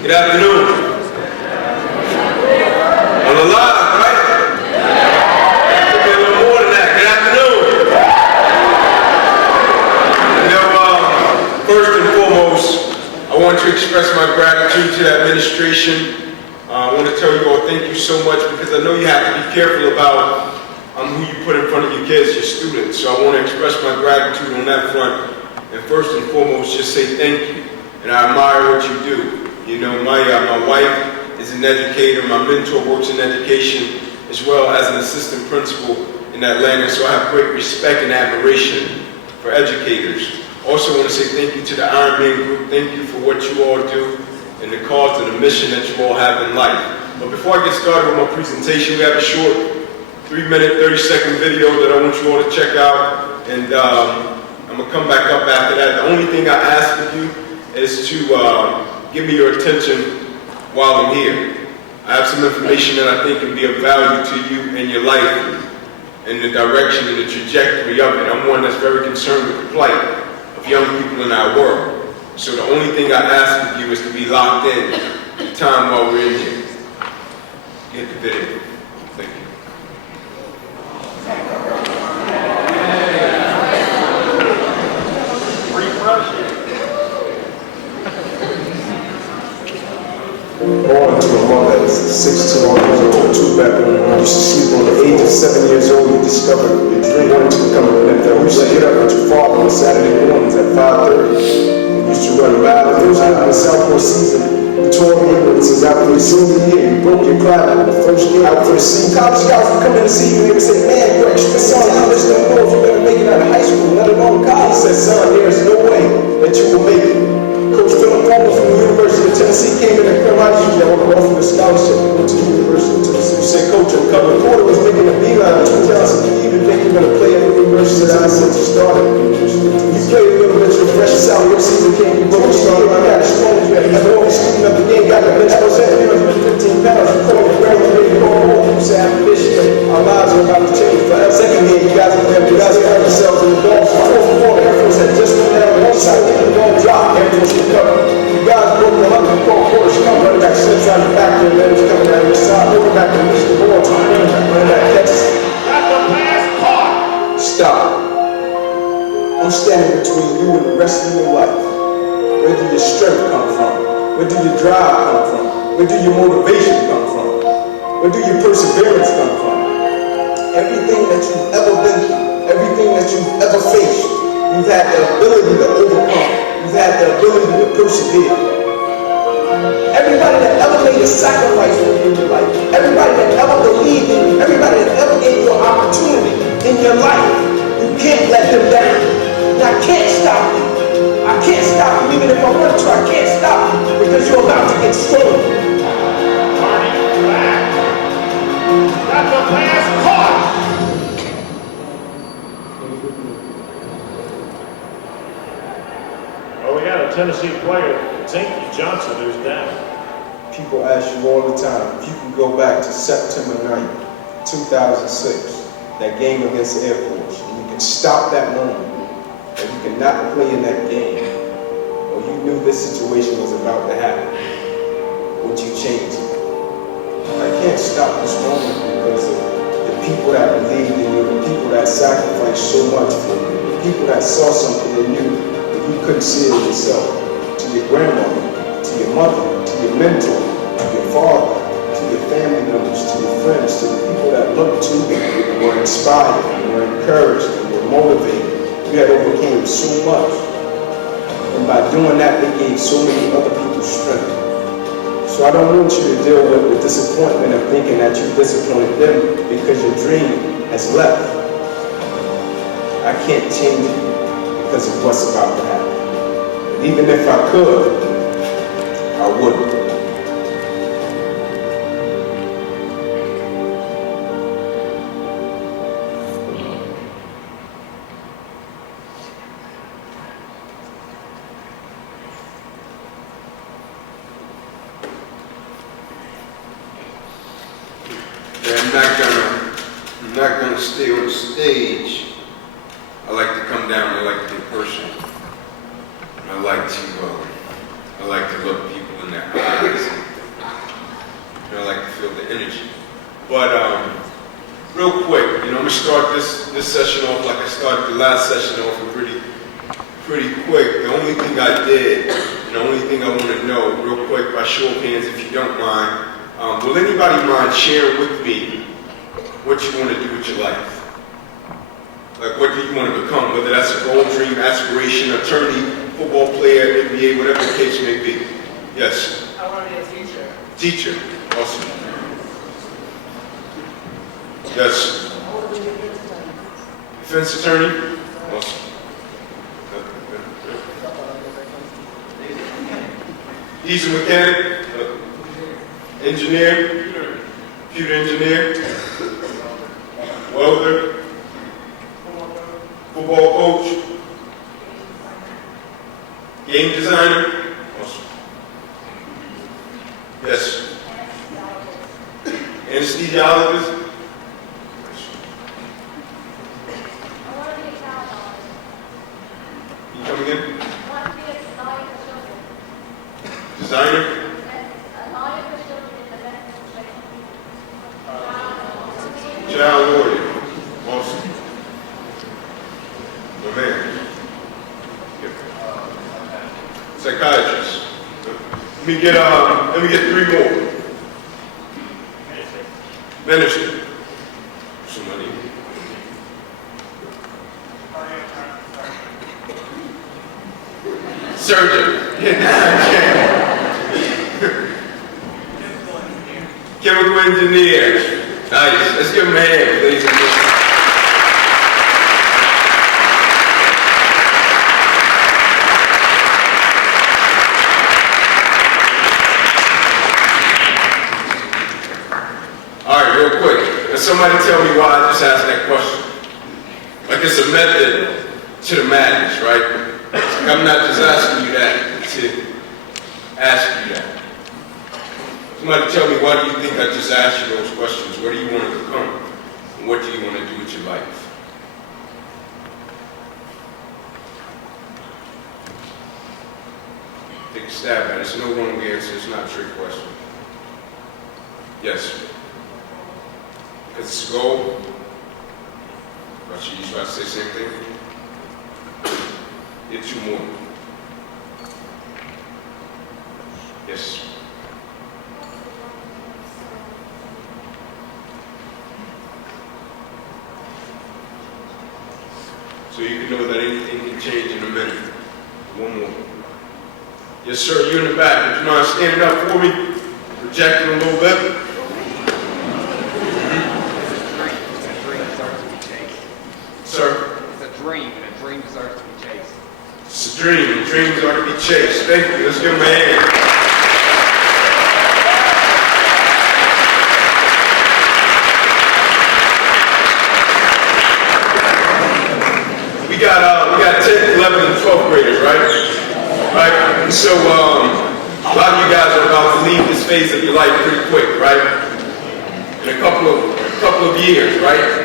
Good afternoon. On the live, right? Could be a little more than that. Good afternoon. First and foremost, I want to express my gratitude to the administration. I want to tell you all thank you so much, because I know you have to be careful about who you put in front of your kids, your students. So I want to express my gratitude on that front. And first and foremost, just say thank you. And I admire what you do. You know, my wife is an educator. My mentor works in education, as well as an assistant principal in Atlanta. So I have great respect and admiration for educators. Also want to say thank you to the Iron Man Group. Thank you for what you all do and the cause and the mission that you all have in life. But before I get started with my presentation, we have a short 3-minute, 30-second video that I want you all to check out. And I'm going to come back up after that. The only thing I ask of you is to give me your attention while I'm here. I have some information that I think can be of value to you in your life, and the direction and the trajectory of it. I'm one that's very concerned with the plight of young people in our world. So the only thing I ask of you is to be locked in the time while we're in here. Get the video. Thank you. Born to a mother that's 61 years old, 2-bedroom home. Used to sleep on the age of 7 years old. You discovered your dream wanted to become an NFL. Used to get up with your father on Saturday mornings at 5:30. You used to run marathons out in the Southwest season. You tore ambulances out for the senior year. You broke your clavicle the first year out for the season. College scouts would come in to see you and they would say, "Man, you're extra son. There's no know if you're going to make it out of high school, let alone college." He said, "Son, there's no way that you will make it." Coach Philip Palmer from the University of Tennessee came in and cried you that would offer a scholarship to go to the University of Tennessee. You said, "Coach, I'm coming." Porter was making a beeline to Johnson. Do you even think you're going to play at the University of Tennessee since you started? You played a little bit, your freshman salary, your season came, you broke the start, you got as strong as you had. You had always shooting up the game, got the bench, was at 15 pounds. You called it very, very low. You said, "After this year, our lives are about to change forever." Second year, you guys found yourselves in the ball. Fourth quarter, Air Force had just went down one side, the ball dropped, Air Force recovered. You guys broke the 104 quarters, you come running back, slips out the back there, man, was coming down your side, over back and reach the ball, running back, Texas. Got the pass caught. Stop. I'm standing between you and the rest of your life. Where do your strength come from? Where do your drive come from? Where do your motivation come from? Where do your perseverance come from? Everything that you've ever been through, everything that you've ever faced, you've had the ability to overcome. You've had the ability to persevere. Everybody that ever made a sacrifice for you in your life, everybody that ever believed in you, everybody that ever gave you an opportunity in your life, you can't let them down. And I can't stop you. I can't stop you even if I want to. I can't stop you because you're about to get stronger. Turning back. Got the pass caught. Well, we got a Tennessee player, it's Inky Johnson, who's down. People ask you all the time, if you can go back to September 9th, 2006, that game against the Air Force, and you can stop that moment, and you cannot play in that game, or you knew this situation was about to happen, would you change it? I can't stop this moment because of the people that believed in you, the people that sacrificed so much for you, the people that saw something in you that you couldn't see it yourself. To your grandmother, to your mother, to your mentor, to your father, to your family members, to your friends, to the people that looked to you and were inspired and were encouraged and were motivated. You had overcame so much. And by doing that, they gave so many other people strength. So I don't want you to deal with the disappointment of thinking that you disappointed them because your dream has left. I can't change it because of what's about to happen. And even if I could, I wouldn't. I'm not gonna stay on the stage. I like to come down. I like to be personal. I like to look people in the eyes But real quick, I'm gonna start this session off like I started the last session off pretty quick. The only thing I did, and the only thing I want to know, real quick, by show of hands, if you don't mind, will anybody mind sharing with me what you want to do with your life? Like, what do you want to become? Whether that's a goal, dream, aspiration, attorney, football player, NBA, whatever the case may be. Yes. I want to be a teacher. Teacher. Awesome. Yes. Defense attorney. Awesome. He's a mechanic, engineer, computer engineer, welder, football coach, game designer. Awesome. Yes. Anesthesiologist. You come again? Designer? Child lawyer. Awesome. My man. Psychiatrist. Let me get three more. Minister. Somebody. Surgeon. Chemical engineer. Nice. Let's give him a hand, ladies and gentlemen. All right, real quick. Can somebody tell me why I just asked that question? Like it's a method to the madness, right? Like I'm not just asking you that to ask you that. Somebody tell me, why do you think I just asked you those questions? What do you want to become? And what do you want to do with your life? Take a stab at it. It's no wrong answer. It's not a trick question. Yes. Because it's a goal. You try to say the same thing? Get two more. Yes. So you can know that anything can change in a minute. One more. Yes, sir, you in the back. Would you mind standing up for me? Projecting a little bit. Sir? It's a dream, and a dream deserves to be chased. It's a dream, and dreams are to be chased. Thank you. Let's give him a hand. We got 10th, 11th, and 12th graders, right? Right? And so, a lot of you guys are about to leave this phase of your life pretty quick, right? In a couple of years, right?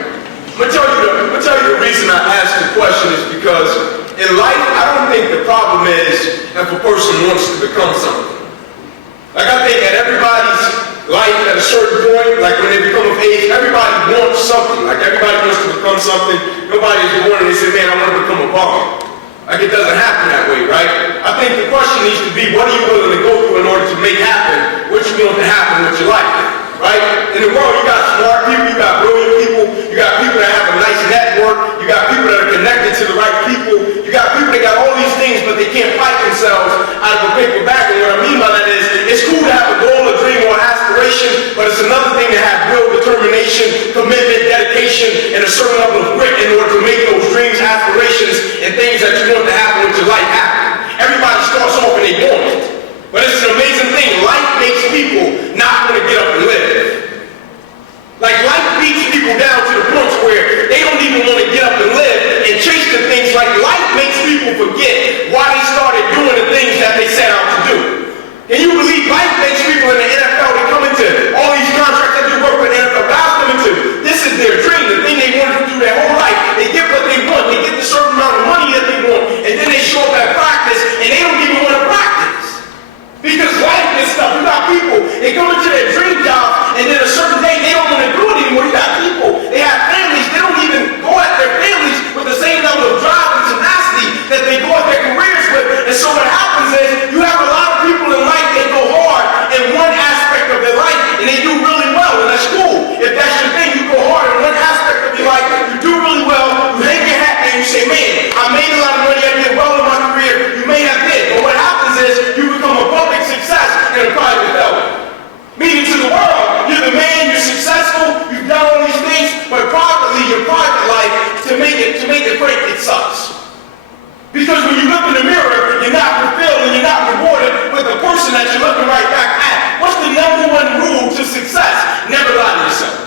I'm gonna tell you the reason I asked the question is because in life, I don't think the problem is if a person wants to become something. Like I think at everybody's life at a certain point, like when they become of age, everybody wants something. Like everybody wants to become something. Nobody's born and they say, man, I want to become a bomb. Like it doesn't happen that way, right? I think the question needs to be, what are you willing to go through in order to make happen what you want to happen with your life? Right? In the world, you got smart people, you got brilliant people, you got people that have a nice network, you got people that are connected to the right people, you got people that got all these things, but they can't fight themselves out of a paper bag. And what I mean by that is, it's cool to have a goal, a dream, or aspiration, but it's another thing to have will, determination, commitment, dedication, and a certain level of grit in order to make those dreams, aspirations, and things that you want to happen with your life happen. Everybody starts off and they want it. But it's an amazing thing. Life makes people not want to get up and live. Like Because when you look in the mirror, you're not fulfilled and you're not rewarded with the person that you're looking right back at. What's the number one rule to success? Never lie to yourself.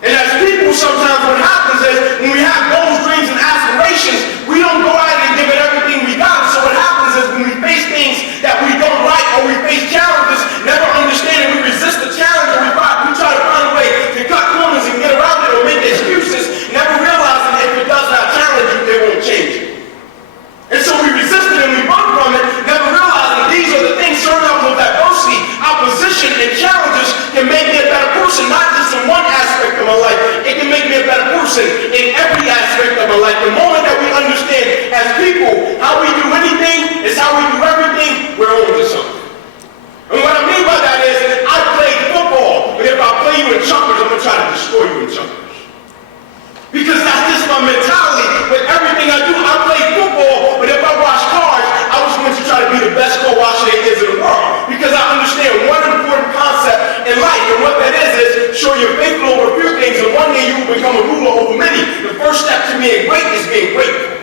And as people, sometimes what happens is when we have goals, dreams, and aspirations, we don't go out and give it everything we got. So what happens is when we face things that we don't like or we face challenges, never understanding we resist the challenge or we try to find a way to cut corners and get around it or make excuses, never realizing if it does not challenge you, it won't change you. And so we resist it and we run from it, never realizing these are the things, certain levels of adversity, opposition, and challenges can make me a better person, not just in one aspect of my life. It can make me a better person in every aspect of my life. The moment that we understand as people how we do anything is how we do everything, we're on to something. And what I mean by that is, I played football, but if I play you in chunkers, I'm going to try to destroy you in chunkers. Because that's just my mentality. With everything I do, I play football, but if I wash cars, I was going to try to be the best car washer there is in the world. Because I understand one important concept in life, and what that is sure you're faithful over a few things, and one day you will become a ruler over many. The first step to being great is being grateful.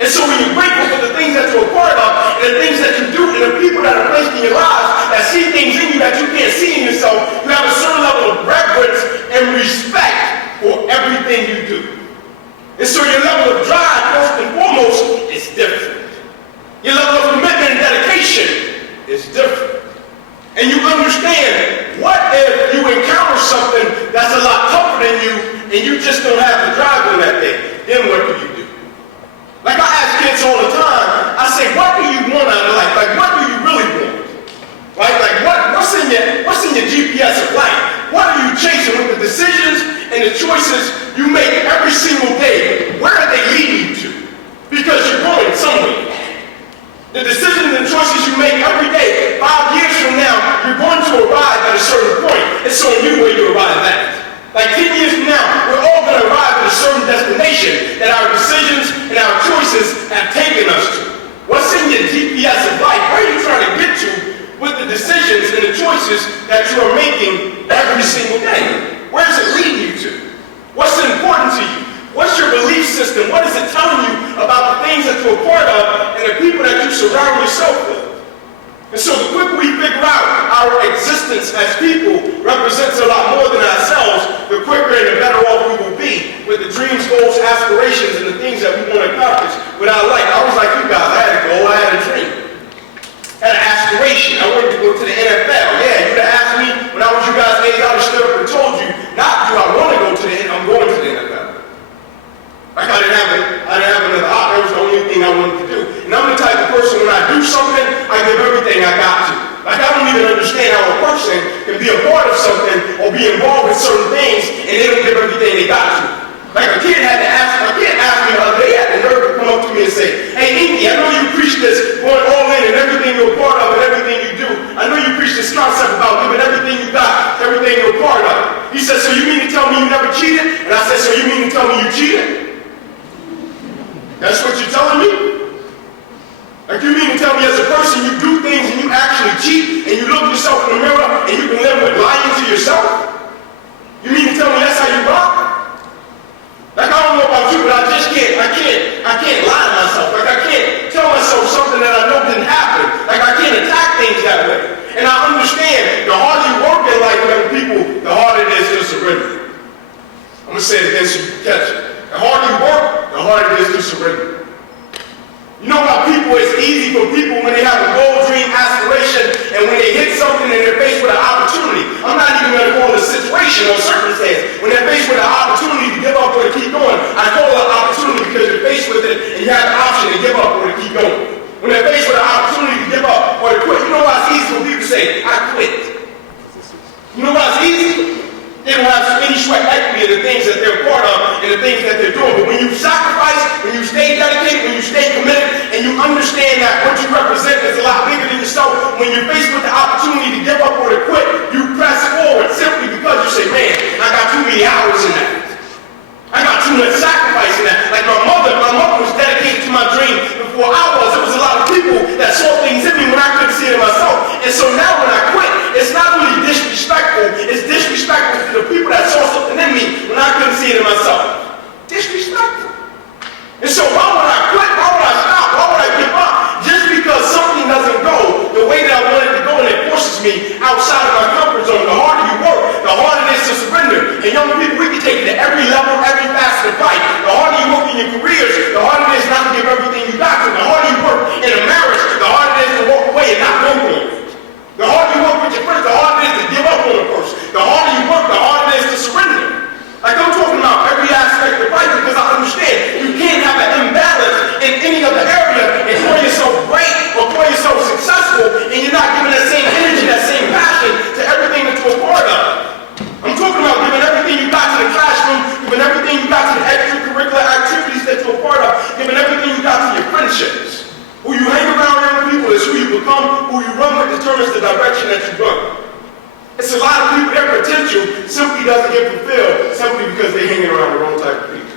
And so when you're grateful for the things that you're a part of, and the things that you do, and the people that are placed in your lives that see things in you that you can't see in yourself, you have a certain level of reverence and respect for everything you do. And so your level of drive, first and foremost, is different. Your level of commitment and dedication is different. And you understand, what if you encounter something that's a lot tougher than you, and you just don't have the drive on that day? Then what do you do? Like I ask kids all the time, I say, what do you want out of life? Like, what do you really want? Right? Like, what's in your GPS of life? What are you chasing with the decisions and the choices you make every single day? Where are they leading you to? Because you're going somewhere. The decisions and choices you make every day, 5 years from now, you're going to arrive at a certain point. It's on you where you arrive at. Like 10 years from now, we're all going to arrive at a certain destination that our decisions and our choices have taken us to. What's in your GPS of life? Where are you trying to get to with the decisions and the choices that you are making every single day? Where is it leading you to? What's important to you? What's your belief system? What is it telling you about the things that you're a part of and the people that you surround yourself with? And so the quicker we figure out our existence as people represents a lot more than ourselves, the quicker and the better off we will be with the dreams, goals, aspirations, and the things that we want to accomplish with our life. I was like you guys. I had a goal. I had a dream. I had an aspiration. I wanted to go to the NFL. Yeah, you'd have asked me when I was you guys' age, I would have stood up and told you, not do I want to go to the NFL, I'm going to the NFL. Like I didn't have another option. That was the only thing I wanted to do. And I'm the type of person, when I do something, I give everything I got to. Like I don't even understand how a person can be a part of something or be involved with certain things and they don't give everything they got to. Like a kid asked me the other day, he had the nerve to come up to me and say, hey Inky, I know you preach this going all in and everything you're a part of and everything you do. I know you preach this concept about giving everything you got, everything you're a part of. He said, so you mean to tell me you never cheated? And I said, so you mean to tell me you cheated? That's what you're telling me? Like you mean to tell me as a person you do things and you actually cheat and you look yourself in the mirror and you can live with lying to yourself? You mean to tell me that's how you rock? Like I don't know about you, but I can't lie to myself. Like I can't tell myself something that I know didn't happen. Like I can't attack things that way. And I understand the harder you work in life with other people, the harder it is to surrender. I'm gonna say it again so you can catch it. The harder you work, the harder it is to surrender. You know how it's easy for people when they have a goal, dream, aspiration, and when they hit something and they're faced with an opportunity. I'm not even going to call it a situation or circumstance. When they're faced with an opportunity to give up or to keep going, I call it an opportunity because you're faced with it and you have the option to give up or to keep going. When they're faced with an opportunity to give up or to quit, you know why it's easy for people to say, I quit. You know why it's easy? They don't have any sweat equity in the things that they're part of and the things that they're doing. But when you sacrifice, when you stay dedicated, when you stay committed, and you understand that what you represent is a lot bigger than yourself, when you're faced with the opportunity to give up or to quit, you press forward simply because you say, man, I got too many hours in that. I got too much sacrifice in that. Like my mother was dedicated to my dream before I was. There was a lot of people that saw things in me when I couldn't see it in myself. And so now when I quit, it's not really disrespectful. It's disrespectful to the people that saw something in me when I couldn't see it in myself. Disrespectful. And so why would I quit? Why would determines the direction that you run. It's a lot of people, their potential simply doesn't get fulfilled simply because they're hanging around the wrong type of people.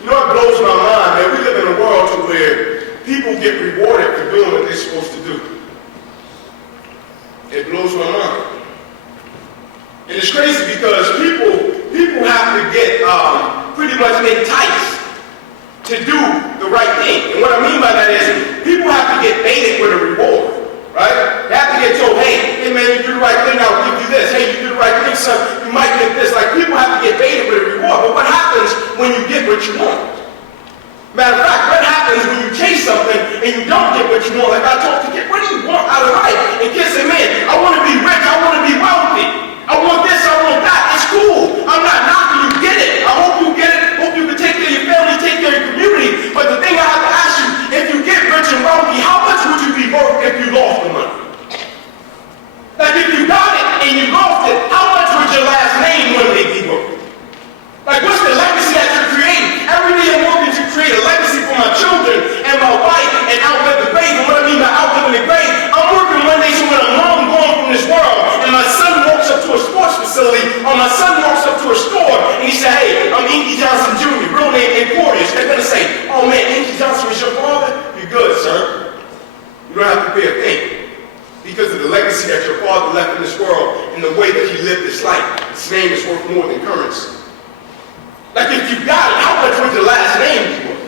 You know what blows my mind, man? We live in a world to where people get rewarded for doing what they're supposed to do. It blows my mind. And it's crazy because people have to get pretty much enticed to do the right thing. And what I mean by that is people have to get baited with a reward. Right? They have to get told, hey man, you do the right thing, I'll give you this. Hey, you do the right thing, son, you might get this. Like, people have to get baited with a reward. But what happens when you get what you want? Matter of fact, what happens when you chase something and you don't get what you want? Like I talk to kids, what do you want out of life? And kids say, man, I want to be rich, I want to be wealthy. I want this, I want that. It's cool. I'm not knocking you, get it. I hope you get it. Hope you can take care of your family, take care of your community. But the thing I have to ask you, if you get rich and wealthy, how much would you be worth if you lost the money? Like if you got it and you lost it, how much would your last name one day be worth? Like what's the legacy that you're creating? Every day I'm working to create a legacy for my children and my wife and outlive the grave. And what I mean by outliving the grave, I'm working one day so when I'm long gone from this world and my son walks up to a sports facility or my son walks up to a store and he said, hey, I'm Inky Johnson Jr., real name Emporius. They're going to say, oh man, Inky Johnson was your father? You're good, sir. You don't have to pay a thing. Because of the legacy that your father left in this world and the way that he lived his life. His name is worth more than currency. Like if you got it, how much would your last name be worth?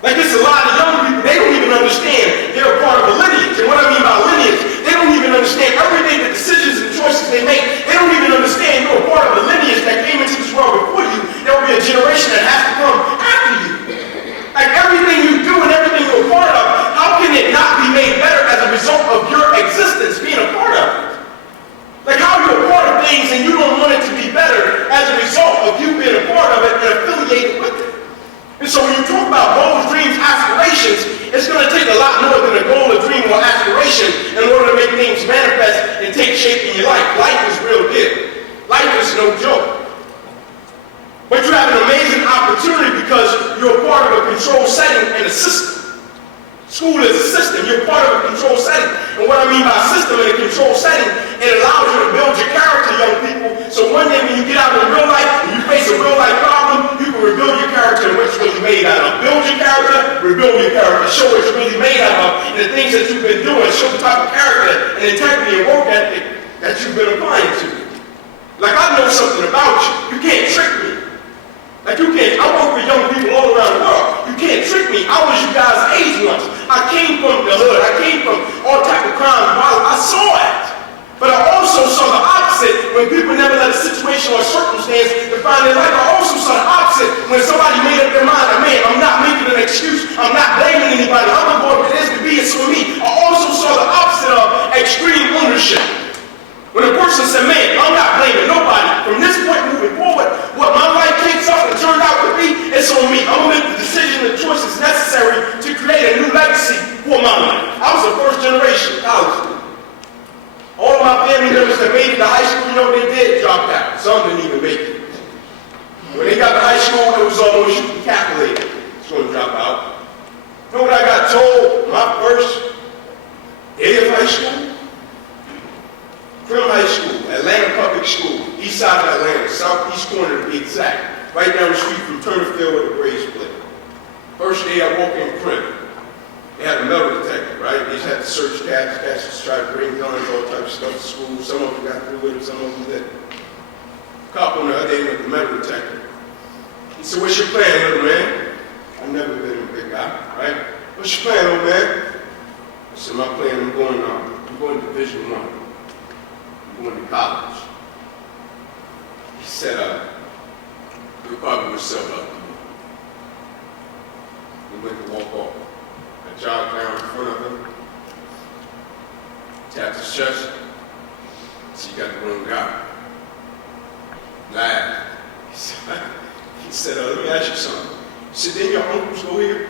Like it's a lot of young people, they don't even understand they're a part of a lineage. And what I mean by lineage, they don't even understand every day the decisions and choices they make. They don't even understand you're a part of a lineage that came into this world before you. There will be a generation that has to come after you. Like everything you do and everything you're a part of, how can it not be made better as a result of your existence being a part of it? Like how you're a part of things and you don't want it to be better as a result of you being a part of it and affiliated with it. And so when you talk about goals, dreams, aspirations, it's going to take a lot more than a goal, a dream, or aspiration in order to make things manifest and take shape in your life. Life is real deal. Life is no joke. But you have an amazing opportunity because you're a part of a controlled setting and a system. School is a system. You're part of a controlled setting. And what I mean by system in a controlled setting, it allows you to build your character, young people. So one day when you get out in real life and you face a real life problem, you can rebuild your character and what you're really made out of. Build your character, rebuild your character. Show what you're really made out of and the things that you've been doing. Show the type of character and integrity and work ethic that you've been applying to. Like I know something about you. You can't trick me. Like you can't, I work with young people all around the world. You can't trick me. I was you guys' age once. I came from the hood. I came from all type of crime and violence. I saw it. But I also saw the opposite when people never let a situation or circumstance define their life. I also saw the opposite when somebody made up their mind, man, I'm not making an excuse. I'm not blaming anybody. I'm going to go up to this to be, it's for me. I also saw the opposite of extreme ownership. When a person said, man, I'm not blaming nobody. From this point moving forward, what my life takes up and turned out to be, it's on me. I'm going to make the decision and choices necessary to create a new legacy for my life. I was the first generation college student. All of my family members that made it to high school, you know what they did? Dropped out. Some didn't even make it. When they got to high school, it was almost shooting calculated. It's going to drop out. You know what I got told my first day of high school? From high school, Atlanta Public School, east side of Atlanta, southeast corner to be exact, right down the street from Turner Field where the Braves play. First day I walk in Prim, they had a metal detector, right? They just had to search cats just try to bring guns, all types of stuff to school. Some of them got through with it, some of them didn't. Cop on the other day with the metal detector. He said, what's your plan, little man? I've never been a big guy, right? What's your plan, old man? I said, my plan, I'm going to Division I. Going to college. He said, you're probably yourself up. We went to walk off. I jogged down in front of him, tapped his chest, so you got the wrong guy. Laughed. He said, let me ask you something. He said, didn't your uncles go here?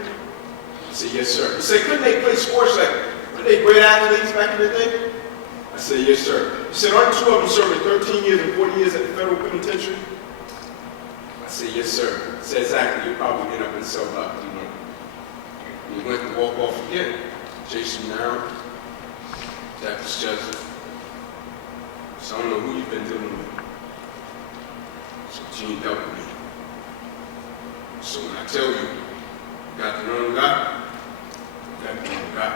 I said, yes, sir. He said, couldn't they play sports like, were they great athletes back in the day? I said, yes, sir. He said, aren't two of them serving 13 years and 40 years at the federal penitentiary? I said, yes, sir. He said, exactly. You'll probably end up in cell block. You went to walk off again. Chased him down. That was just, so I don't know who you've been dealing with. So Gene dealt with me. So when I tell you, you got the wrong guy, you got the wrong guy.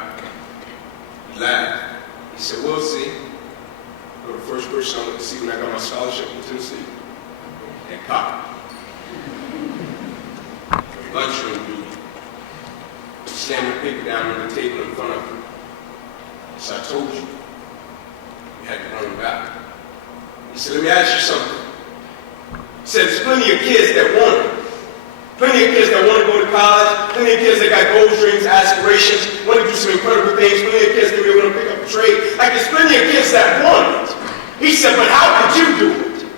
He laughed. He said, we'll see. You're the first person I went to see when I got my scholarship in Tennessee. That cop. Lunchroom duty. Slamming the paper down on the table in front of him. So I told you, you had the wrong guy. He said, let me ask you something. He said, there's plenty of kids that want it. Plenty of kids that want to go to college, plenty of kids that got goals, dreams, aspirations, want to do some incredible things, plenty of kids that want to pick up a trade. Like there's plenty of kids that want it. He said, but how could you do it?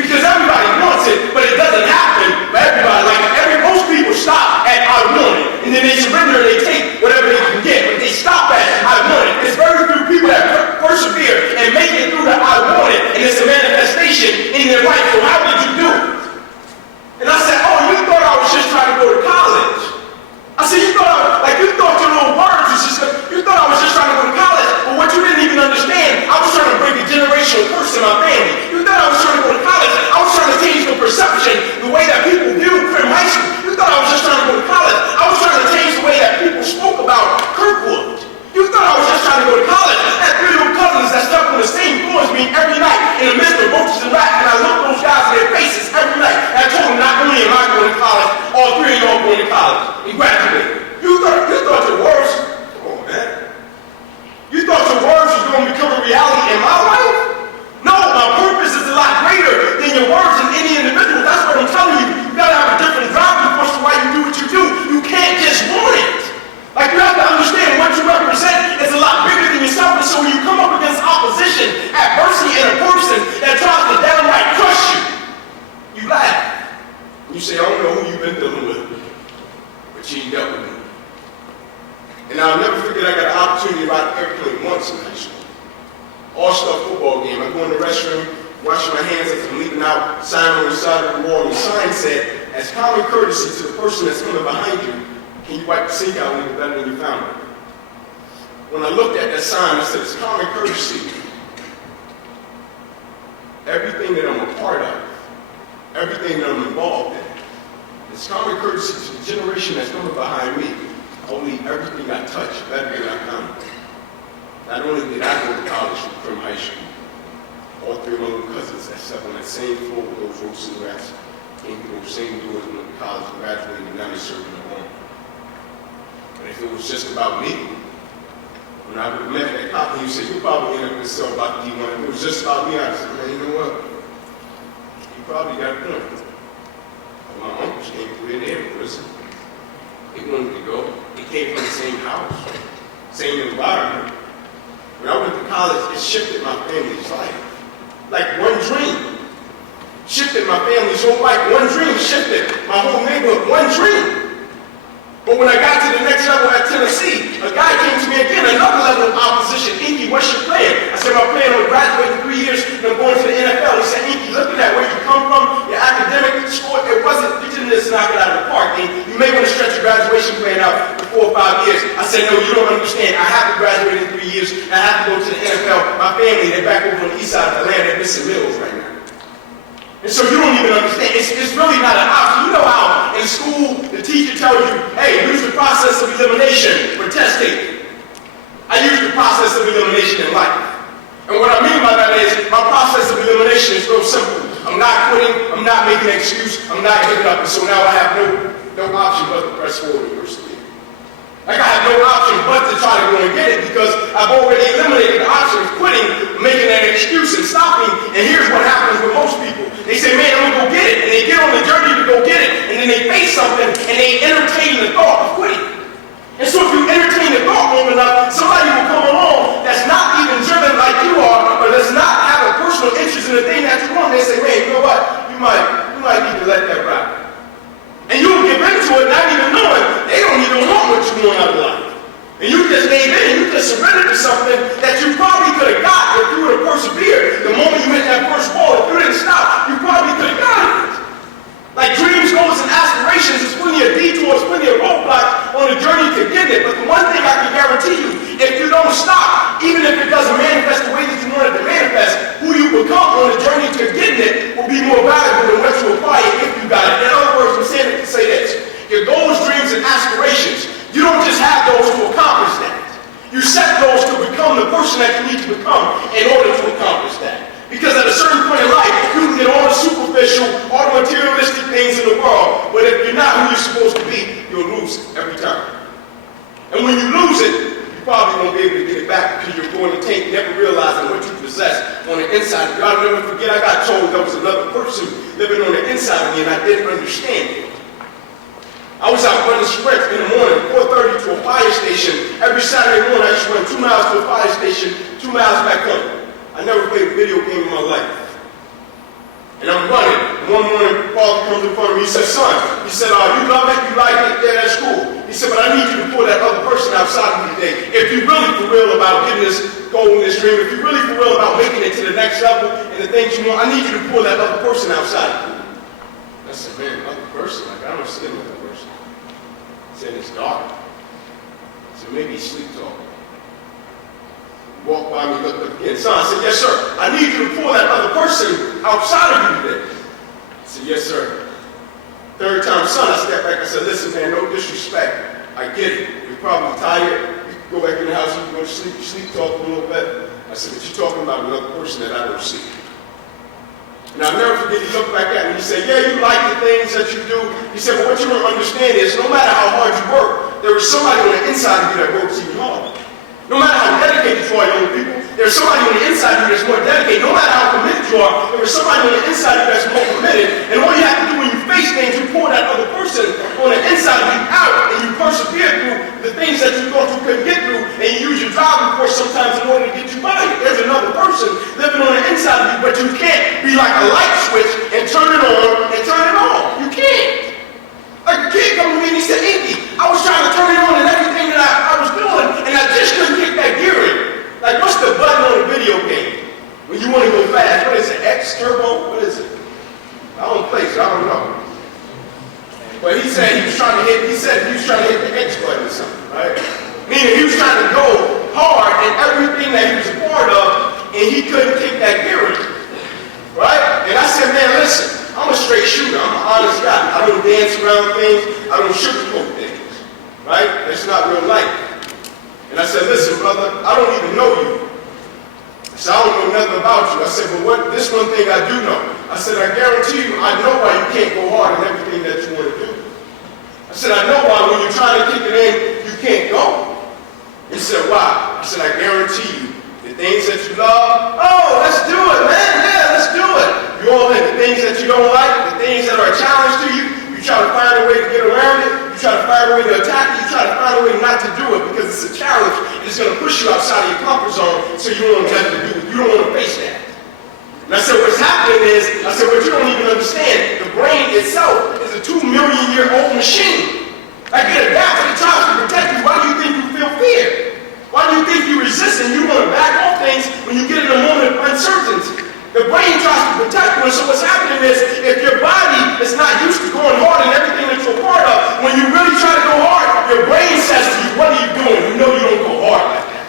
Because everybody wants it, but it doesn't happen for everybody. Like most people stop at I want it, and then they surrender and they take whatever they can get, but they stop at I want it. There's very few people that persevere and make it through the I want it, and it's a manifestation in their life. So how did you do it? And I said, oh, you thought I was just trying to go to college. I said, you thought your little words was just, you thought I was just trying to go to college, but what you didn't even understand, I was trying to break a generational curse in my family. You thought I was trying to go to college, I was trying to change the perception, the way that people view Prim High School. You thought I was just trying to go to college, I was trying to change the way that people spoke about Kirkwood. You thought I was just trying to go to college. I had 3 little cousins that slept on the same floor as me every night in the midst of roaches and rats, and I looked those guys in their faces every night, and I told them not only am I going to college, all 3 of y'all going to college and graduate. You thought your words, come on, man. You thought your words was going to become a reality in my life? No, my purpose is a lot greater than your words in any individual. That's what I'm telling you. You got to have a different driving force to why you do what you do. You can't just want it. Like you have to understand what you represent is a lot bigger than yourself. And so when you come up against opposition, adversity, and a person that tries to downright crush you, you laugh. You say, I don't know who you've been dealing with, but you ain't dealt with me. And I'll never forget I got an opportunity to ride an airplane once in high school. All-star football game. I go in the restroom, washing my hands as I'm leaving out, sign on the side of the wall, and the sign said, as common courtesy to the person that's coming behind you, can you wipe the sink out and leave it better than you found it? When I looked at that sign, I said, it's common courtesy. Everything that I'm a part of, everything that I'm involved in, it's common courtesy to the generation that's coming behind me. I'll leave everything I touch better than I found it. Not only did I go to college from high school, all 3 of my little cousins that slept on that same floor with those roaches and rats came through those same doors and went to college and graduated, and now they're serving their home. But if it was just about me, when I would have met that cop and you said, you'll probably end up in cell about D1. If it was just about me, I'd say, man, you know what? You probably got a point. But my uncles came through in there in prison. They wanted to go. They came from the same house, same environment. When I went to college, it shifted my family's life. Like one dream shifted my family's whole life. One dream shifted my whole neighborhood. One dream. But when I got to the next level at Tennessee, a guy came to me again, another level of opposition. Inky, what's your plan? I said, my plan was graduate in 3 years and I'm going to the NFL. He said, Inky, looking at where you come from, your academic score, it wasn't, you didn't just knock it out of the park. And you may want to stretch your graduation plan out for 4 or 5 years. I said, no, you don't understand. I have to graduate in 3 years and I have to go to the NFL. My family, they're back over on the east side of Atlanta. They're missing meals right now. And so you don't even understand. It's really not an option. You know how in school the teacher tells you, hey, use the process of elimination for test taking. I use the process of elimination in life. And what I mean by that is my process of elimination is real simple. I'm not quitting. I'm not making an excuse. I'm not giving up. And so now I have no option but to press forward and persevere. Like I have no option but to try to go and get it because I've already eliminated the option of quitting, making an excuse and stopping. And here's what happens with most people. They say, man, I'm going to go get it. And they get on the journey to go get it. And then they face something and they entertain the thought of quitting. And so if you entertain the thought long enough, somebody will come along that's not even driven like you are, or does not have a personal interest in the thing that you want. They say, man, you know what? You might need to let that ride. And you'll give into it not even knowing they don't even want what you want out of life. And you just gave in and you just surrendered to something that you probably could have got if you would have persevered. The moment you hit that first wall, if you didn't stop, you probably could have gotten it. Like dreams, goals, and aspirations, there's plenty of detours, plenty of roadblocks on the journey to get it. But the one thing I can guarantee you, if you don't stop, even if that you need to become in order to accomplish that. Because at a certain point in life, you can get all the superficial, all the materialistic things in the world, but if you're not who you're supposed to be, you'll lose it every time. And when you lose it, you probably won't be able to get it back because you're going to take, never realizing what you possess on the inside of you. I'll never forget, I got told there was another person living on the inside of me and I didn't understand it. I was out running sprints in the morning, 4:30 to a fire station. Every Saturday morning, I used to run 2 miles to a fire station, 2 miles back home. I never played a video game in my life. And I'm running. One morning, Father comes in front of me. He said, son, he said, you love it, you like it, yeah, that's cool. He said, but I need you to pull that other person outside of me today. If you're really for real about getting this goal in this dream, if you're really for real about making it to the next level and the things you want, I need you to pull that other person outside of me. I said, man, other person? Like, I don't see another person. He said, it's dark. So maybe he's sleep talking. Walked by me, looked up again. Son, I said, yes, sir. I need you to pull that other person outside of you today. I said, yes, sir. Third time, son, I stepped back. I said, listen, man, no disrespect. I get it. You're probably tired. You can go back in the house, you can go to sleep, you sleep talk a little bit. I said, but you're talking about another person that I don't see. And I'll never forget, he looked back at me. He said, yeah, you like the things that you do. He said, but what you don't understand is no matter how hard you work, there is somebody on the inside of you that works even harder. No matter how dedicated you are, young people, there's somebody on the inside of you that's more dedicated. No matter how committed you are, there's somebody on the inside of you that's more committed. And all you have to do when you face things, you pull that other person on the inside of you out, and you persevere through the things that you thought you couldn't get through, and you use your driving force sometimes in order to get you by it. There's another person living on the inside of you, but you can't be like a light switch and turn it on and turn it off. You can't. Like a kid come to me and he said, Inky, I was trying to turn it on and everything that I was doing, and I just couldn't kick that gear in. Like, what's the button on a video game? When you want to go fast, what is it? X turbo? What is it? I don't play, so I don't know. But he said he was trying to hit the X button or something, right? Meaning he was trying to go hard in everything that he was a part of, and he couldn't kick that gear in. Right? And I said, man, listen. I'm a straight shooter. I'm an honest guy. I don't dance around things. I don't sugarcoat things. Right? That's not real life. And I said, listen, brother, I don't even know you. I said, I don't know nothing about you. I said, but this one thing I do know. I said, I guarantee you, I know why you can't go hard in everything that you want to do. I said, I know why when you're trying to kick it in, you can't go. He said, why? I said, I guarantee you, the things that you love, oh, let's do it, man. Yeah, let's do it. You all in the things that you don't like, the things that are a challenge to you, you try to find a way to get around it, you try to find a way to attack it, you try to find a way not to do it because it's a challenge and it's going to push you outside of your comfort zone so you don't want nothing to do it. You don't want to face that. And I said, what's happening is, I said, what you don't even understand, the brain itself is a 2-million-year-old machine. Like it adapts, it tries to protect you. Why do you think you feel fear? Why do you think you resist and you want to back off things when you get in a moment of uncertainty? The brain tries to protect you, and so what's happening is, if your body is not used to going hard in everything that you're a part of, when you really try to go hard, your brain says to you, what are you doing? You know you don't go hard like that.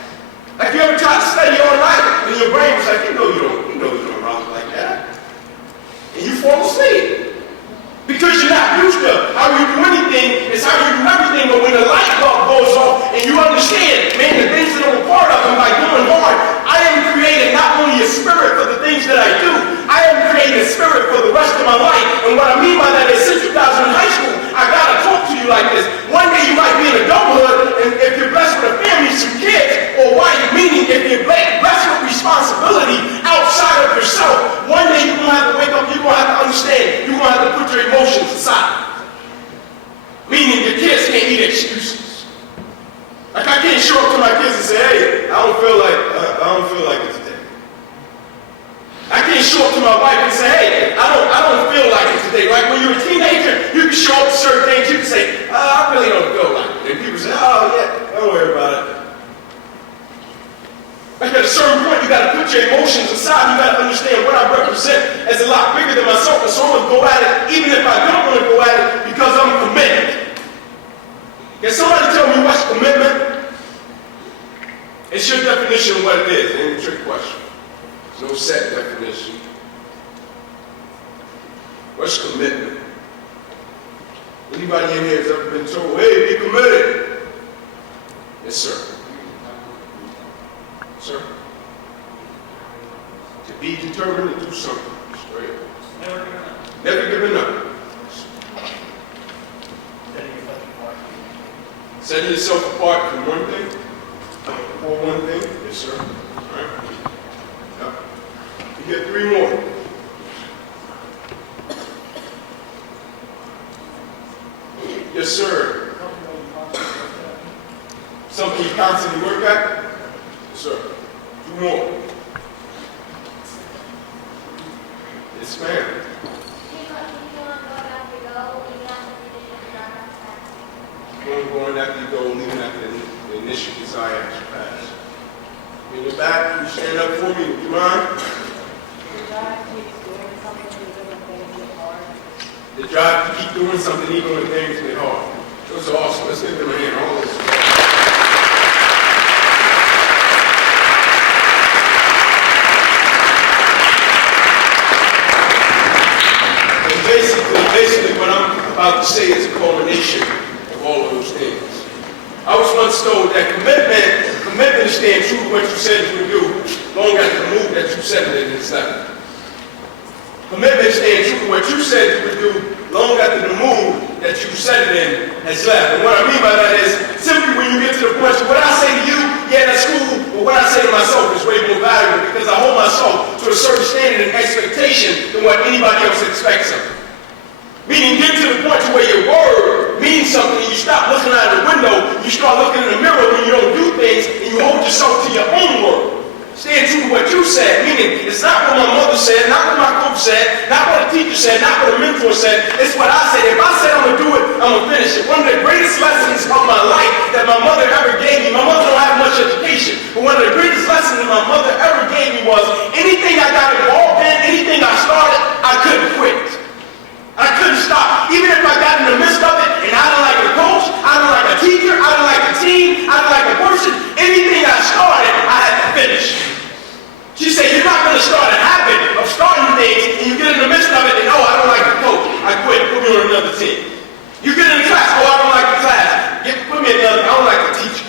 Like you ever tried to study all night, and your brain was like, you know you don't rock like that. And you fall asleep. Because you're not used to how you do anything, it's how you do everything, but when the light bulb goes off, and you understand, man, the things that I'm a part of, and by going hard, I am creating not only a spirit for the things that I do, I am creating a spirit for the rest of my life. And what I mean by that is, since you guys are in high school, I gotta talk to you like this. One day you might be in adulthood, and if you're blessed with a family, some kids, or wife, meaning if you're blessed with responsibility outside of yourself, one day you're gonna have to wake up, you're gonna have to understand, you're gonna have to put your emotions aside. Meaning your kids can't eat excuses. Like I can't show up to my kids and say, hey, I don't feel like it today. I can't show up to my wife and say, hey, I don't feel like it today. Like when you're a teenager, you can show up to certain things, you can say, I really don't feel like it. And people say, oh yeah, don't worry about it. Like at a certain point, you got to put your emotions aside. You got to understand what I represent as a lot bigger than myself. And so I'm going to go at it, even if I don't want to go at it, because I'm committed. Can somebody tell me what's commitment? It's your definition of what it is. It ain't a trick question. There's no set definition. What's commitment? Anybody in here has ever been told, hey, be committed? Yes, sir. Sir? determined to do something. Straight. Never giving up. Setting yourself apart from one thing, for one thing. Yes, sir. All right. Yeah. You get 3 more. Yes, sir. Something you constantly work at? Yes, sir. 2 more. Yes, ma'am. Going after you go, leaving after the initial desire has passed. In the back, you stand up for me, would you mind? The drive to keep doing something even when things get hard. Those are awesome. Let's give them a hand. All this. And basically what I'm about to say is a culmination of all of those things. I was once told that commitment is staying true to what you said you would do, long after the move that you said it is left. Commitment is staying true to what you said you would do, long after the move that you set it in has left. And what I mean by that is, simply when you get to the point, what I say to you, yeah, that's cool, but what I say to myself is way more valuable because I hold myself to a certain standard and expectation than what anybody else expects of me. Meaning, get to the point to where your word means something and you stop looking out the window, you start looking in the mirror when you don't do things, and you hold yourself to your own word. Stand true to what you said, meaning it's not what my mother said, not what my coach said, not what a teacher said, not what a mentor said. It's what I said. If I said I'm going to do it, I'm going to finish it. One of the greatest lessons of my life that my mother ever gave me, my mother don't have much education, but one of the greatest lessons that my mother ever gave me was anything I got involved in, anything I started, I couldn't quit. I couldn't stop. Even if I got in the midst of it and I don't like the coach, I don't like a teacher, I don't like the team, I don't like the person, anything I started, I had to finish. She said, you're not going to start a habit of starting things and you get in the midst of it and, oh, I don't like the coach, I quit, put me on another team. You get in the class, oh, I don't like the class, put me in another, I don't like the teacher.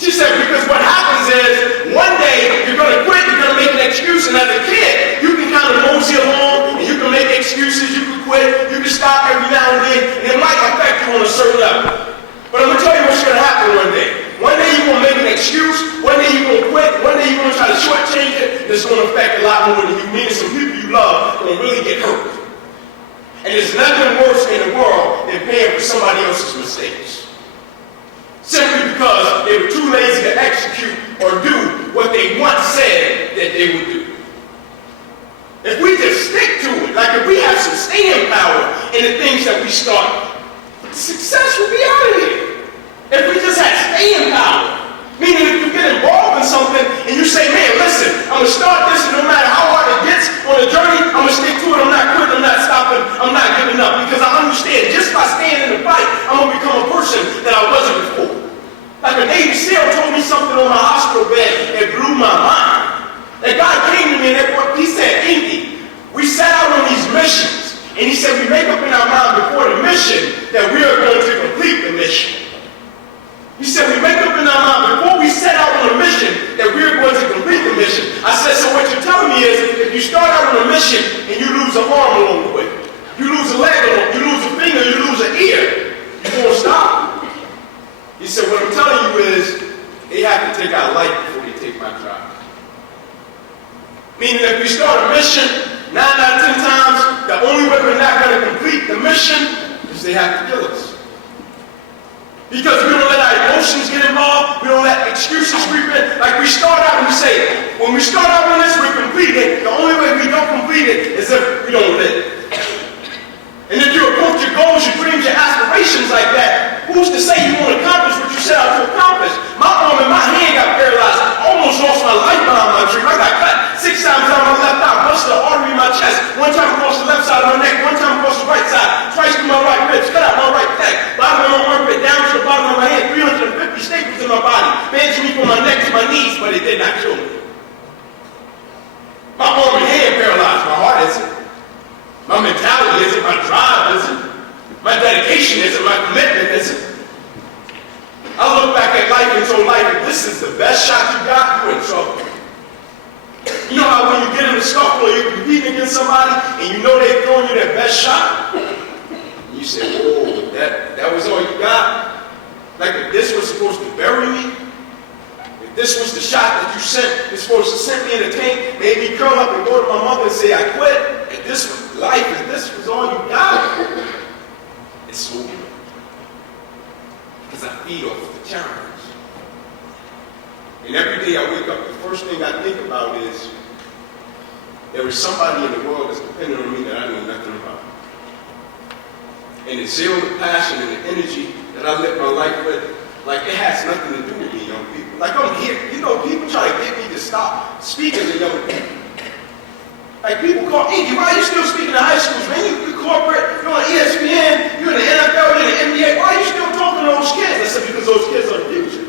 She said, because what happens is, one day you're going to quit, you're going to make an excuse, and as a kid, you can kind of mosey along, and you can make excuses, you can quit, you can stop every now and then, and it might affect you on a certain level. But I'm going to tell you what's going to happen one day. One day you're going to make an excuse, one day you're going to quit, one day you're going to try to shortchange it, and it's going to affect a lot more than you mean. Some people you love are going to really get hurt. And there's nothing worse in the world than paying for somebody else's mistakes. Simply because they were too lazy to execute or do what they once said that they would do. If we just stick to it, like if we have some staying power in the things that we start, success will be out of here. If we just had staying power, meaning if you get involved in something and you say, man, listen, I'm going to start this and no matter how hard it gets on the journey, I'm going to stick to it, I'm not quitting, I'm not stopping, I'm not giving up. Because I understand just by staying in the fight, I'm going to become a person that I wasn't before. Like a Navy SEAL told me something on my hospital bed that blew my mind. That God came to me and he said, Inky, we set out on these missions. And he said, we make up in our mind before the mission that we are going to complete the mission. He said, we make up in our mind before we set out on a mission that we are going to complete the mission. I said, so what you're telling me is if you start out on a mission and you lose an arm along the way, you lose a leg along, you lose a finger, you lose an ear, you won't stop. He said, what I'm telling you is, they have to take our life before they take my job. Meaning if we start a mission, 9 out of 10 times, the only way we're not going to complete the mission is they have to kill us. Because we don't let our emotions get involved, we don't let excuses creep in. Like we start out and we say, when we start out on this, we complete it. The only way we don't complete it is if we don't live. And if you approach your goals, your dreams, your aspirations like that, who's to say you won't accomplish what you set out to accomplish? My arm and my hand got paralyzed. I almost lost my life behind my dream. I got cut 6 times down my left eye, busted an artery in my chest. 1 time across the left side of my neck, 1 time across the right side, twice through my right ribs, cut out my right pec, bottom of my armpit, down to the bottom of my hand, 350 staples in my body, bandaged me from my neck to my knees, but it did not kill me. My arm and hand paralyzed. My heart isn't. My mentality isn't, my drive isn't, my dedication isn't, my commitment isn't. I look back at life and told life, if this is the best shot you got, you're in trouble. You know how when you get in a scuffle or you're competing against somebody and you know they're throwing you their best shot? You say, whoa, that was all you got? Like if this was supposed to bury me? If this was the shot that you sent, it's supposed to send me in the tank, made me curl up and go to my mother and say, I quit. If this was life, if this was all you got, it's over. Because I feed off of the challenge. And every day I wake up, the first thing I think about is there is somebody in the world that's depending on me that I know nothing about. And the zeal, the passion, and the energy that I live my life with, like it has nothing to do with me, young people. Like I'm here, you know, people try to get me to stop speaking to young people. Like people call, Inky, why are you still speaking to high schools, man? You're corporate, you're on ESPN, you're in the NFL, you're in the NBA. Why are you still talking to those kids? I said, because those kids are the future.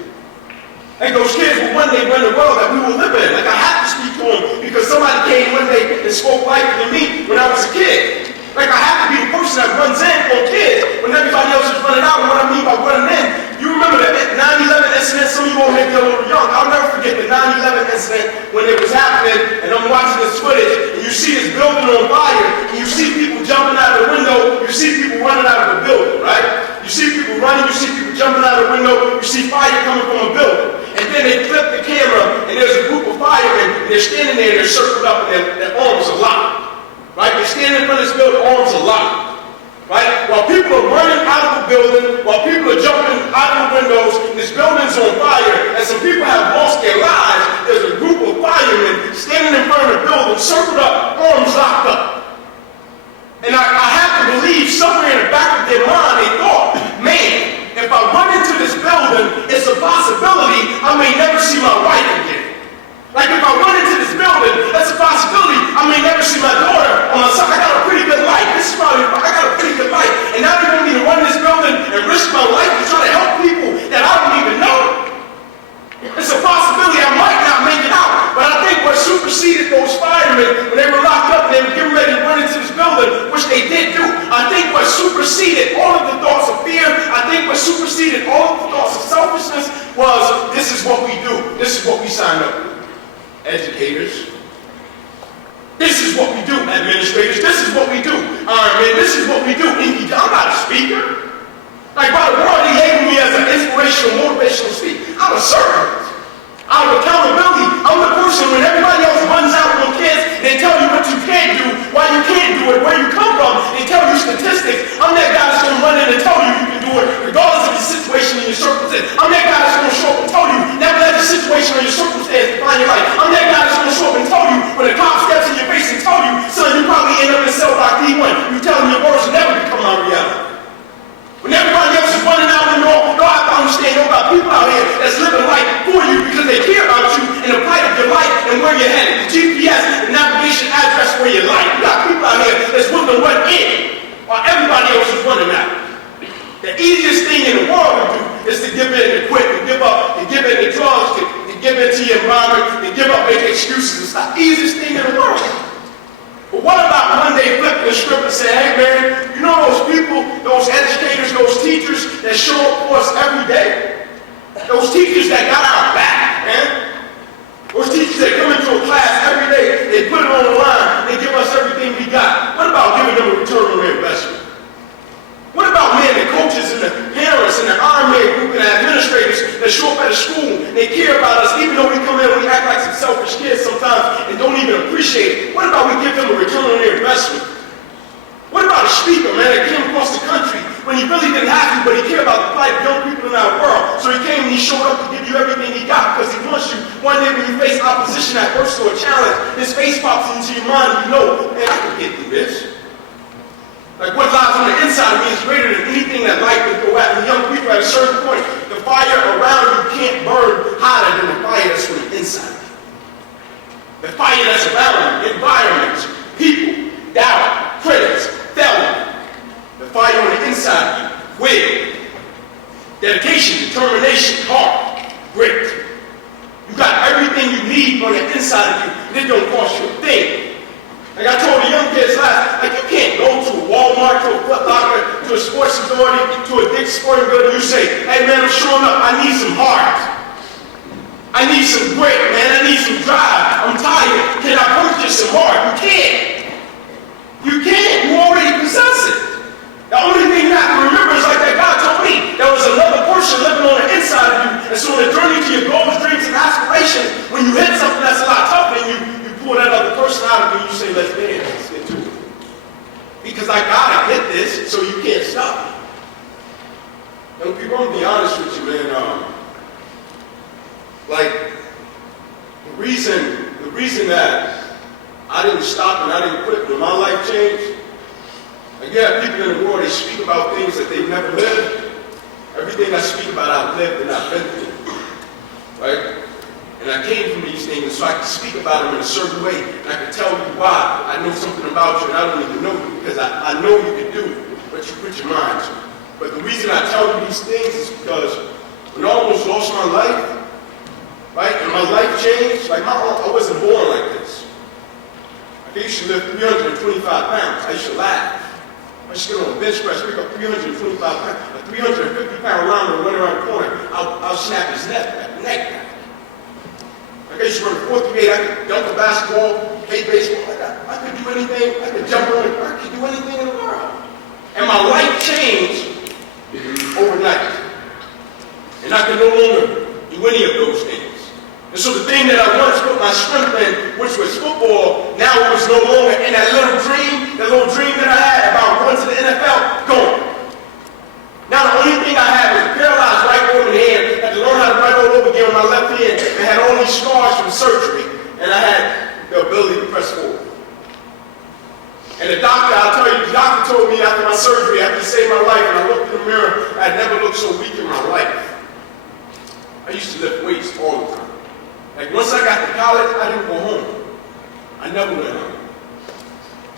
Like those kids will one day run the world that we will live in. Like I have to speak to them because somebody came one day and spoke life to me when I was a kid. Like I have to be the person that runs in on kids when everybody else is running out. And what I mean by running in, you remember the 9/11 incident? Some of you all may be a little young. I'll never forget the 9/11 incident when it was happening and I'm watching this footage and you see this building on fire and you see people jumping out of the window, you see people running out of the building, right? You see people running, you see people jumping out of the window, you see fire coming from a building. And then they flip the camera and there's a group of firemen and they're standing there and they're circled up and their arms are locked. Right? They're standing in front of this building, arms are locked. Right? While people are running out of the building, while people are jumping out of the windows, and this building's on fire, and some people have lost their lives, there's a group of firemen standing in front of the building, circled up, arms locked up. And I have to believe somewhere in the back of their mind they thought, man, if I run into this building, it's a possibility I may never see my wife again. Like if I run into this building, that's a possibility I may never see my daughter or my son. I got a pretty good life. This is probably, I got a pretty good life. And now they want me to run this building and risk my life to try to help people that I don't even know. It's a possibility I might not make it out. But I think what superseded those firemen when they were locked up and they were getting ready to run into this building, which they did do, I think what superseded all of the thoughts of fear, I think what superseded all of the thoughts of selfishness was, this is what we do. This is what we signed up for. Educators. This is what we do, administrators. This is what we do. Man, this is what we do. Inky, I'm not a speaker. Like by the world, they label me as an inspirational, motivational speaker. I'm a servant. Out of accountability, I'm the person when everybody else runs out on kids, they tell you what you can't do, why you can't do it, where you come from, they tell you statistics. I'm that guy that's going to run in and tell you you can do it, regardless of the situation and your circumstance. I'm that guy that's going to show up and tell you, never let the situation or your circumstance define your life. I'm that guy that's going to show up and tell you, when the cop steps in your face and tell you, son, you probably end up in cell block D1. You tell them your words will never become my reality. When everybody else is running out the door, you have to understand you got people out here that's living life for you because they care about you and the plight of your life and where you're headed. The GPS, the navigation address where you're life. You got people out here that's willing to run in while everybody else is running out. The easiest thing in the world to do is to give in, to quit, to give up, to give in to drugs, to give in to your environment, to give up, make excuses. It's the easiest thing in the world. But what about one day flipping the script and say, hey man, you know those people, those educators, those teachers that show up for us every day? Those teachers that got our back, man. Those teachers that come into a class every day, they put it on the line, they give us everything we got. What about giving them a return on their investment? What about, man, the coaches and the parents and the Ironman group and the administrators that show up at a school and they care about us, even though we come in and we act like some selfish kids sometimes and don't even appreciate it? What about we give them a return on their investment? What about a speaker, man, that came across the country when he really didn't have to, but he cared about the plight of young people in our world? So he came and he showed up to give you everything he got because he wants you. One day when you face opposition, adversity, or a challenge, his face pops into your mind and you know, man, I can get through this. Like what lies on the inside of me is greater than anything that life can throw at me. Young people, at a certain point, the fire around you can't burn hotter than the fire that's on the inside of you. The fire that's around you, environments, people, doubt, critics, failure. The fire on the inside of you, will, dedication, determination, heart, grit. You got everything you need on the inside of you, and it don't cost you a thing. Like I told the young kids last, like you can't go to a Walmart, to a Foot Locker, to a Sports Authority, to a Dick's Sporting Goods, and you say, hey man, I'm showing up, I need some heart. I need some grit, man. I need some drive. I'm tired. Can I purchase some heart? You can't. You can't. You already possess it. The only thing you have to remember is like that God told me, there was another person living on the inside of you. And so on the journey to your goals, dreams, and aspirations, when you hit something that's a lot tougher, you pull that other person out of you and you say, let's dance, let's get to it. Because I gotta get this, so you can't stop me. Young people, I'm gonna be honest with you, man. Like, the reason that I didn't stop and I didn't quit when my life changed, like, you have people in the world, they speak about things that they've never lived. Everything I speak about, I've lived and I've been through, right? And I came from these things, so I can speak about them in a certain way, and I can tell you why. I know something about you, and I don't even know you, because I know you can do it, but you put your mind to it. But the reason I tell you these things is because when I almost lost my life, right, and my life changed, like I wasn't born like this. Like, I used to lift 325 pounds. I used to laugh. I used to get on a bench press, pick up 325 pounds, a 350-pound lineman run around the corner. I'll snap his neck back. Like, I used to run 4.38. I could dunk a basketball, play baseball. I could do anything. I could jump on it. I could do anything in the world. And my life changed overnight. And I could no longer do any of those things. And so the thing that I once put my strength in, which was football, now it was no longer. And that little dream that I had about going to the NFL, gone. Now the only thing I had was a paralyzed right arm and hand. I had to learn how to write all over again on my left hand. I had all these scars from surgery. And I had the ability to press forward. And the doctor, I'll tell you, the doctor told me after my surgery, after he saved my life, and I looked in the mirror, I had never looked so weak in my life. I used to lift weights all the time. Like, once I got to college, I didn't go home. I never went home.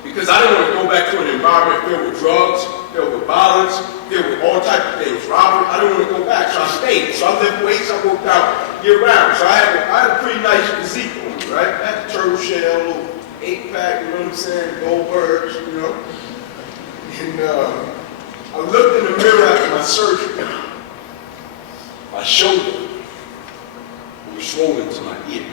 Because I didn't want to go back to an environment filled with drugs, filled with violence, filled with all types of things, robbery. I didn't want to go back, so I stayed. So I lift weights, I worked out year-round. So I had a pretty nice physique on me, right? I had the turtle shell, little 8-pack, you know what I'm saying, Goldbergs, you know. And I looked in the mirror after my surgery. My shoulder was swollen to my ear.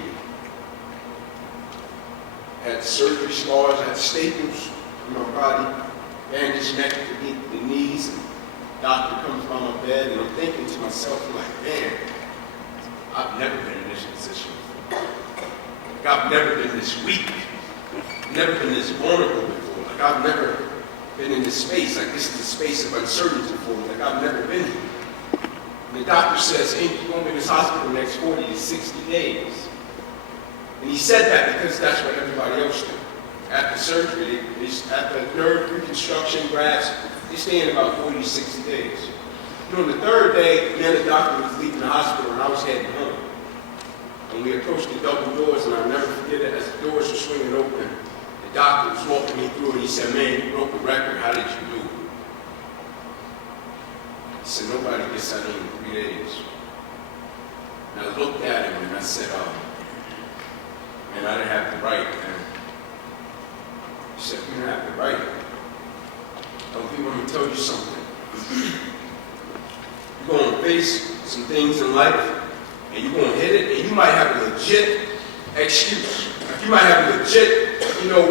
I had surgery scars, I had staples in my body, bandaged neck to the knees, and the doctor comes by my bed, and I'm thinking to myself, I'm like, man, I've never been in this position before. Like, I've never been this weak. I've never been this vulnerable before. Like, I've never been in this space. Like, this is a space of uncertainty for me. Like, I've never been here. And the doctor says, Inky, you're going to be in this hospital the next 40 to 60 days. And he said that because that's what everybody else did. After surgery, after nerve reconstruction, grafts, they stay in about 40 to 60 days. You know, on the third day, me and the doctor was leaving the hospital, and I was heading home. And we approached the double doors, and I'll never forget it, as the doors were swinging open, the doctor was walking me through, and he said, man, you broke a record. How did you do it? He said, nobody gets out in 3 days. And I looked at him, and I said, man, I didn't have to write, man. He said, you didn't have to write. Don't people want me to tell you something? You're going to face some things in life, and you're going to hit it, and you might have a legit excuse. Like, you might have a legit,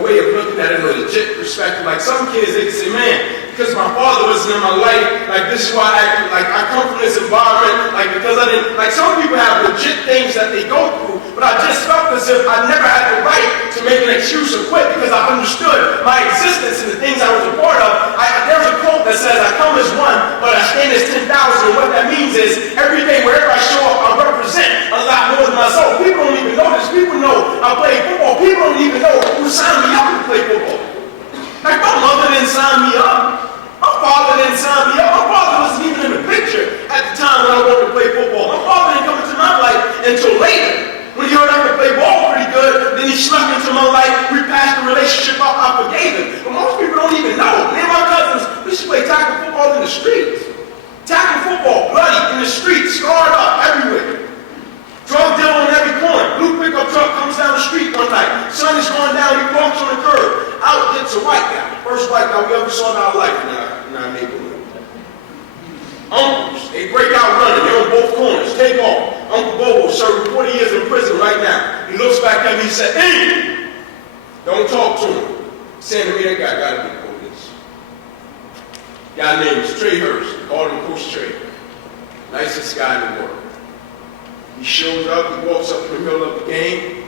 way of looking at it, a legit perspective. Like, some kids, they can say, man, because my father wasn't in my life, like, this is why I come from this environment, like, because I didn't, like, some people have legit things that they go through, but I just felt as if I never had the right to make an excuse or quit, because I understood my existence and the things I was a part of. There's a quote that says, I come as one, but I stand as 10,000, and what that means is, every day, wherever I show up, I represent a lot more than myself. People don't even know this. People know I play football. People don't even know who signed me up to play football. Like, my mother didn't sign me up. My father didn't sign me up. My father wasn't even in the picture at the time when I wanted to play football. My father didn't come into my life until later. When he heard I could play ball pretty good, then he snuck into my life. We passed the relationship up. I forgave him. But most people don't even know. Me and my cousins, we used to play tackle football in the streets. Tackle football, bloody, in the streets, scarred up, everywhere. Drug deal on every corner. Blue pickup truck comes down the street one night. Sun is going down, he walks on the curb. Out gets a white guy. First white guy we ever saw in our life in our neighborhood. Uncles, they break out running. They're on both corners. Take off. Uncle Bobo football, serving 40 years in prison right now. He looks back at me and said, "Hey, don't talk to him." Saying to me, that guy got to be police. Guy named Trey Hurst, called him Coach Trey. Nicest guy in the world. He shows up, he walks up in the middle of the game.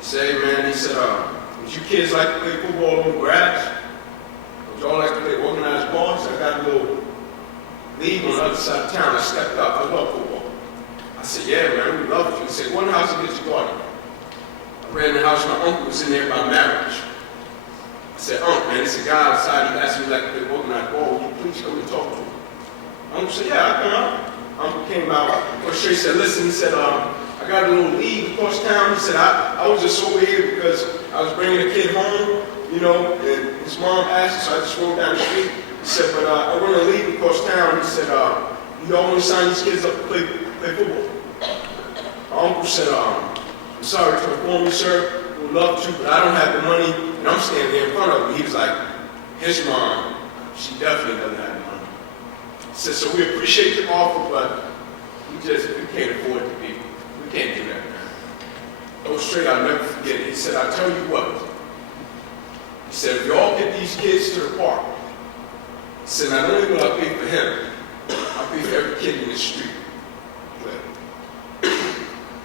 He said, "Hey man," he said, "would you kids like to play football on the grass? Would y'all like to play organized ball?" He said, "I got a little league on the other side of town." I stepped up. I love football. I said, "Yeah man, we love it." He said, "One house against your garden." I ran in the house, my uncle was in there by marriage. I said, "Uncle, man, it's a guy outside, he asked me like to play organized ball. Will you please come and talk to him?" Uncle said, "Yeah, I come out." Uncle came out. Coach Trey said, "Listen," he said, "I got a little league across town." He said, I was just over here because I was bringing a kid home, you know, and his mom asked, so I just rolled down the street." He said, "But I run a league across town." He said, "You all want to sign these kids up to play football?" My uncle said, "I'm sorry to inform you, sir. We'd love to, but I don't have the money." And I'm standing there in front of him. He was like, "His mom, she definitely doesn't have the money." He said, "So we appreciate the offer, but we can't afford the people. We can't do that, man." Go straight, I'll never forget it. He said, "I'll tell you what." He said, "If y'all get these kids to the park," he said, "not only will I pay for him, I'll pay for every kid in the street." But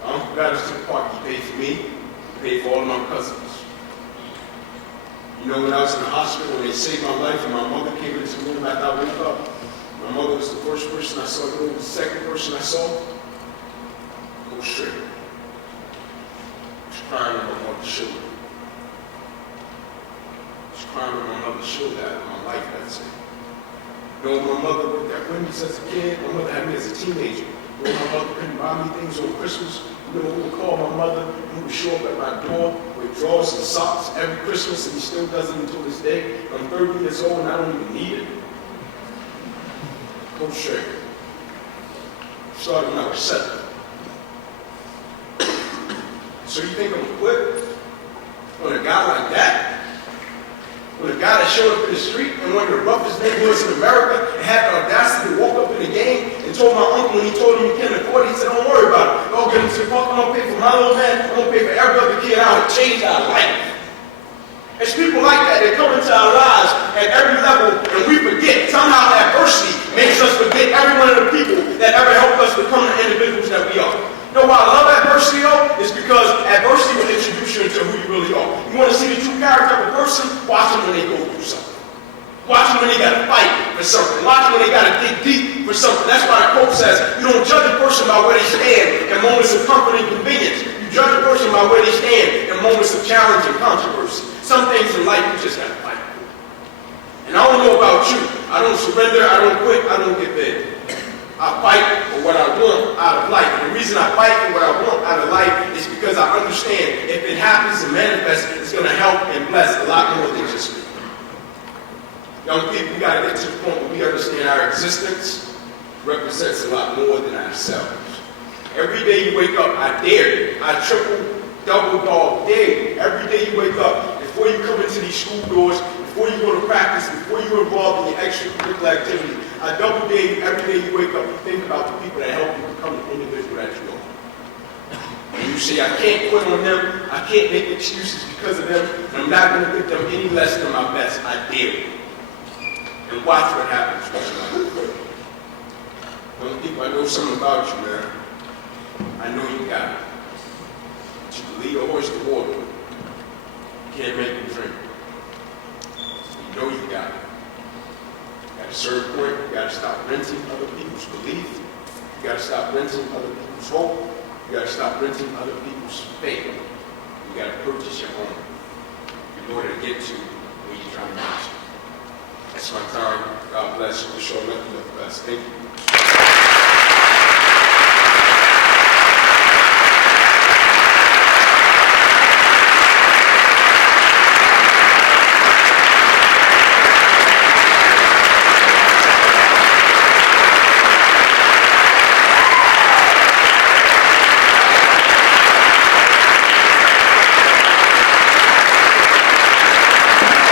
my uncle got us to the park. He paid for me. He paid for all of my cousins. You know, when I was in the hospital, they saved my life, and my mother came into the room after I woke up. My mother was the first person I saw. You know, the second person I saw, go straight. She was crying on my mother's shoulder. She was crying on my mother's shoulder after my life, that's it. You know, my mother worked at Wendy's as a kid. My mother had me as a teenager. You know, my mother couldn't buy me things on Christmas. You know, we would call my mother, he would show up at my door with drawers and socks every Christmas, and he still does it until this day. I'm 30 years old and I don't even need it. Go straight. Started when I was 7. So you think I'm gonna quit on a guy like that? When a guy that showed up in the street in one of the roughest neighborhoods in America and had the audacity to walk up in the game and told my uncle when he told him he couldn't afford it, he said, "Don't worry about it. Y'all get him to the park. I'm gonna pay for my little man. I'm gonna pay for every other kid out and change our life." It's people like that that come into our lives at every level and we forget. Somehow adversity makes us forget every one of the people that ever helped us become the individuals that we are. You know why I love adversity though? It's because adversity will introduce you into who you really are. You want to see the true character of a person? Watch them when they go through something. Watch them when they got to fight for something. Watch them when they got to dig deep for something. That's why the quote says, you don't judge a person by where they stand in moments of comfort and convenience. You judge a person by where they stand in moments of challenge and controversy. Some things in life you just got to fight for. And I don't know about you. I don't surrender. I don't quit. I don't get big. I fight for what I want out of life. And the reason I fight for what I want out of life is because I understand if it happens and manifests, it's going to help and bless a lot more than just me. Young people, we got to get to the point where we understand our existence represents a lot more than ourselves. Every day you wake up, I dare you. I triple, double dog dare you. Every day you wake up, before you come into these school doors, before you go to practice, before you're involved in your extracurricular activity, I double dare you every day you wake up, you think about the people that help you become the individual that you are. And you say, I can't quit on them, I can't make excuses because of them, and I'm not going to give them any less than my best. I dare you. And watch what happens when you young people, I know something about you, man. I know you got it. But you can lead a horse to water. You can't make him drink. You know you got it. At a certain point, you got to stop renting other people's belief. You got to stop renting other people's hope. You got to stop renting other people's faith. You got to purchase your own in order to get to where you're trying to reach. That's my time. God bless you. Show nothing but the best. Thank you.